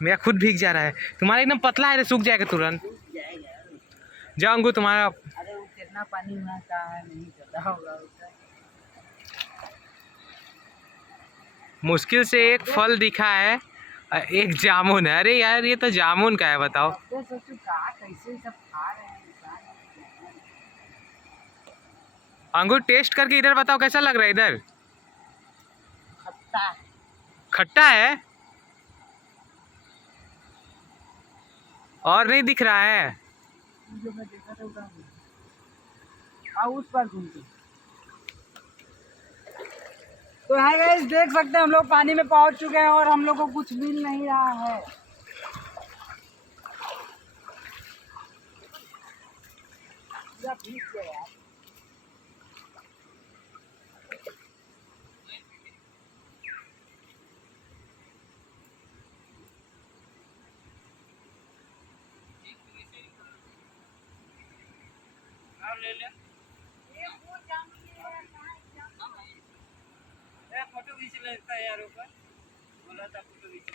मेरा खुद भीग जा रहा है। तुम्हारा एकदम पतला है, सूख जाएगा तुरंत। जाओ अंगू तुम्हारा। अरे वो कितना पानी वहाँ का है, नहीं पता होगा उसका। मुश्किल से एक फल दिखा है, एक जामुन है। अरे यार ये तो जामुन का है, बताओ। कैसे सब खा रहे हैं इंसान। अंगूर टेस्ट करके इधर बताओ कैसा लग रहा है। इधर खट्टा खट्टा है और नहीं दिख रहा है। जो मैं देखा था उधर उस पर घूमते। तो हाय गाइस, देख सकते हैं हम लोग पानी में पहुंच चुके हैं और हम लोग को कुछ मिल नहीं रहा है। पूरा भीग गया यार। ले ले फोटो खींच लेता है यार, ऊपर बोला था फोटो खींच।